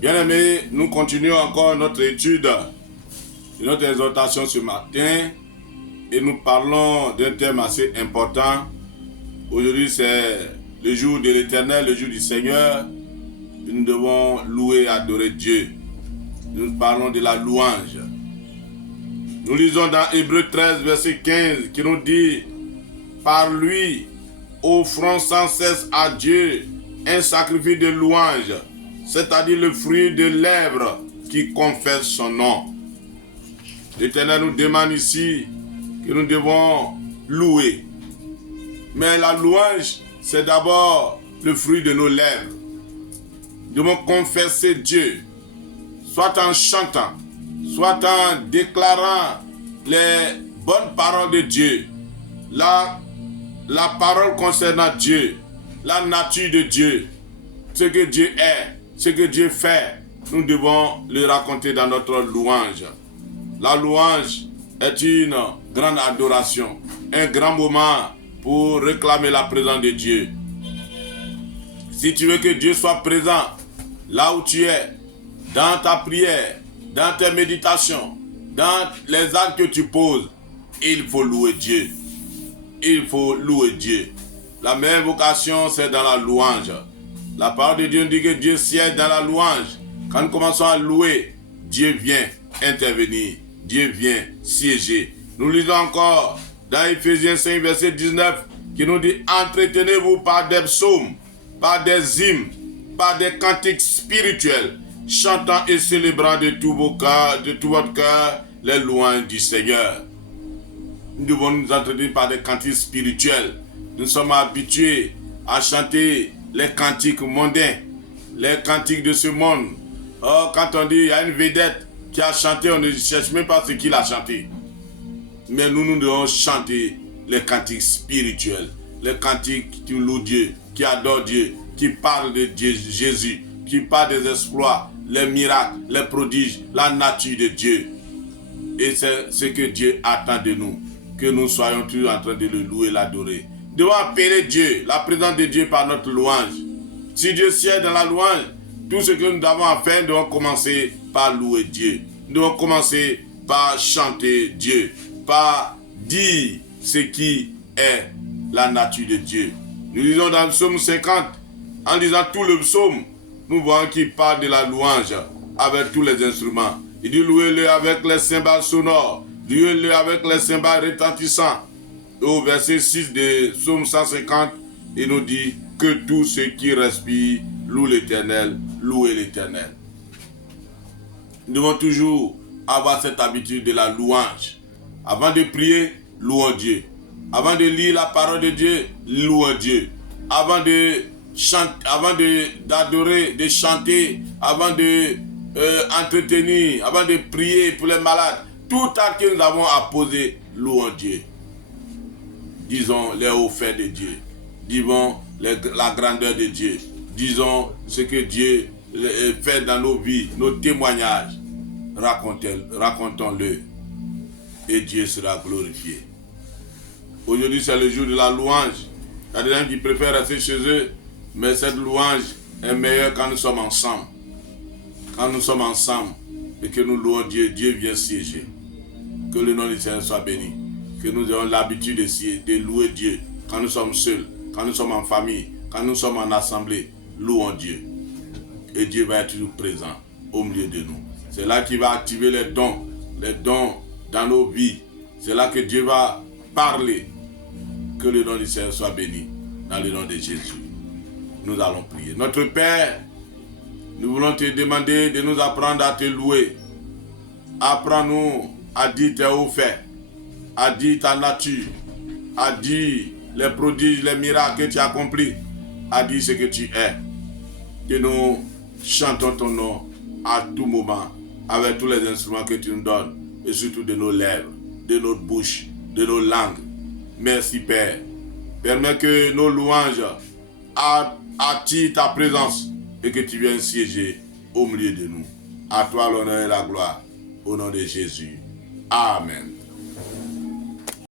Bien-aimés, nous continuons encore notre étude, notre exhortation ce matin et nous parlons d'un thème assez important. Aujourd'hui, c'est le jour de l'Éternel, le jour du Seigneur. Nous devons louer et adorer Dieu. Nous parlons de la louange. Nous lisons dans Hébreux 13, verset 15, qui nous dit « Par lui, offrons sans cesse à Dieu un sacrifice de louange, c'est-à-dire le fruit de lèvres qui confesse son nom. » L'Éternel nous demande ici que nous devons louer. Mais la louange, c'est d'abord le fruit de nos lèvres. Nous devons confesser Dieu, soit en chantant, soit en déclarant les bonnes paroles de Dieu, la parole concernant Dieu, la nature de Dieu, ce que Dieu est, ce que Dieu fait. Nous devons le raconter dans notre louange. La louange est une grande adoration, un grand moment pour réclamer la présence de Dieu. Si tu veux que Dieu soit présent là où tu es, dans ta prière, dans tes méditations, dans les actes que tu poses, il faut louer Dieu. Il faut louer Dieu. La meilleure vocation, c'est dans la louange. La parole de Dieu dit que Dieu siège dans la louange. Quand nous commençons à louer, Dieu vient intervenir. Dieu vient siéger. Nous lisons encore dans Ephésiens 5, verset 19, qui nous dit « Entretenez-vous par des psaumes, par des hymnes, par des cantiques spirituels, chantant et célébrant de tout votre cœur les louanges du Seigneur. » Nous devons nous entretenir par des cantiques spirituels. Nous sommes habitués à chanter les cantiques mondains, les cantiques de ce monde. Oh, quand on dit il y a une vedette qui a chanté, on ne cherche même pas ce qu'il a chanté. Mais nous devons chanter les cantiques spirituels, les cantiques qui louent Dieu, qui adorent Dieu, qui parlent de Dieu, Jésus, qui parlent des exploits, les miracles, les prodiges, la nature de Dieu. Et c'est ce que Dieu attend de nous, que nous soyons toujours en train de le louer, l'adorer. Nous devons appeler Dieu, la présence de Dieu par notre louange. Si Dieu siège dans la louange, tout ce que nous avons à faire, nous devons commencer par louer Dieu. Nous devons commencer par chanter Dieu, par dire ce qui est la nature de Dieu. Nous lisons dans le psaume 50, en lisant tout le psaume, nous voyons qu'il parle de la louange avec tous les instruments. Il dit louez-le avec les cymbales sonores, louez-le avec les cymbales retentissants. Au verset 6 de psaume 150, il nous dit que tout ce qui respire loue l'Éternel, louez l'Éternel. Nous devons toujours avoir cette habitude de la louange. Avant de prier, louons Dieu. Avant de lire la parole de Dieu, louons Dieu. Avant de chanter, avant d'adorer, de chanter, avant de entretenir, avant de prier pour les malades, tout acte que nous avons à poser, louons Dieu. Disons les hauts faits de Dieu. Disons la grandeur de Dieu. Disons ce que Dieu fait dans nos vies, nos témoignages. Racontons-le. Et Dieu sera glorifié. Aujourd'hui, c'est le jour de la louange. Il y a des gens qui préfèrent rester chez eux, mais cette louange est meilleure quand nous sommes ensemble. Quand nous sommes ensemble et que nous louons Dieu, Dieu vient siéger. Que le nom du Seigneur soit béni. Que nous ayons l'habitude de louer Dieu quand nous sommes seuls, quand nous sommes en famille, quand nous sommes en assemblée. Louons Dieu. Et Dieu va être toujours présent au milieu de nous. C'est là qu'il va activer les dons dans nos vies. C'est là que Dieu va parler. Que le nom du Seigneur soit béni dans le nom de Jésus. Nous allons prier. Notre Père, nous voulons te demander de nous apprendre à te louer. Apprends-nous à dire tes hauts faits, à dire ta nature, à dire les prodiges, les miracles que tu as accomplis, à dire ce que tu es. Que nous chantons ton nom à tout moment, avec tous les instruments que tu nous donnes, et surtout de nos lèvres, de notre bouche, de nos langues. Merci Père. Permets que nos louanges attirent ta présence et que tu viennes siéger au milieu de nous. À toi l'honneur et la gloire. Au nom de Jésus. Amen.